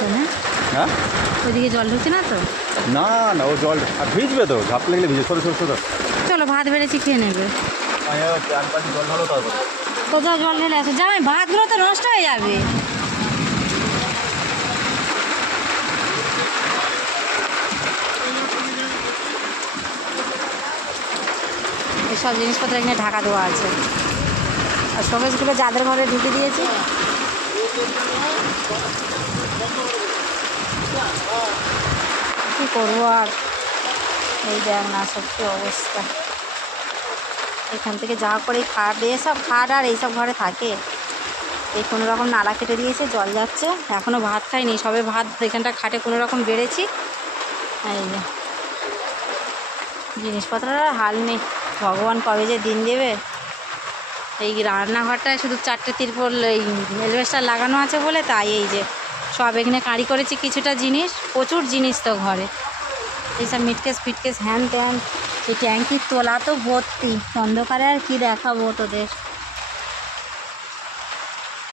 তো না? হ্যাঁ ওইদিকে জল ঢুকছে না তো? না না, ও জল আর ভিজবে তো, ঝাপ লাগলে ভিজে। সরো সরো সরো। চলো ভাত বেড়েছি, খেয়ে নেবে। জল ভালো তারপর। কোথাও জল ঢেলে আসো, জামাই ভাতগুলো তো নষ্ট হয়ে যাবে। এসব জিনিসপত্র এখানে ঢাকা দেওয়া আছে, আর শোকেসগুলো যাদের ঘরে ঢুকে দিয়েছি। কী করবো আর, এই দেখ না সত্যি অবস্থা। এখান থেকে যা করে খাট, এসব খাট আর এইসব ঘরে থাকে। এই কোনো রকম নালা কেটে দিয়েছে, জল যাচ্ছে। এখনও ভাত খাইনি, সবে ভাত এখানটা খাটে কোনো রকম বেড়েছি। এই যে জিনিসপত্রের আর হাল নেই, ভগবান কবে যে দিন দেবে। এই রান্নাঘরটায় শুধু 4টে তিরপল এই এলবেস্টার লাগানো আছে বলে, তাই এই যে সব এখানে কাঁড়ি করেছি কিছুটা জিনিস। প্রচুর জিনিস তো ঘরে, এইসব মিটকেস ফিটকেস হ্যান ত্যান। এই ট্যাঙ্কির তোলা তো ভর্তি, অন্ধকারে আর কি দেখাবো তোদের।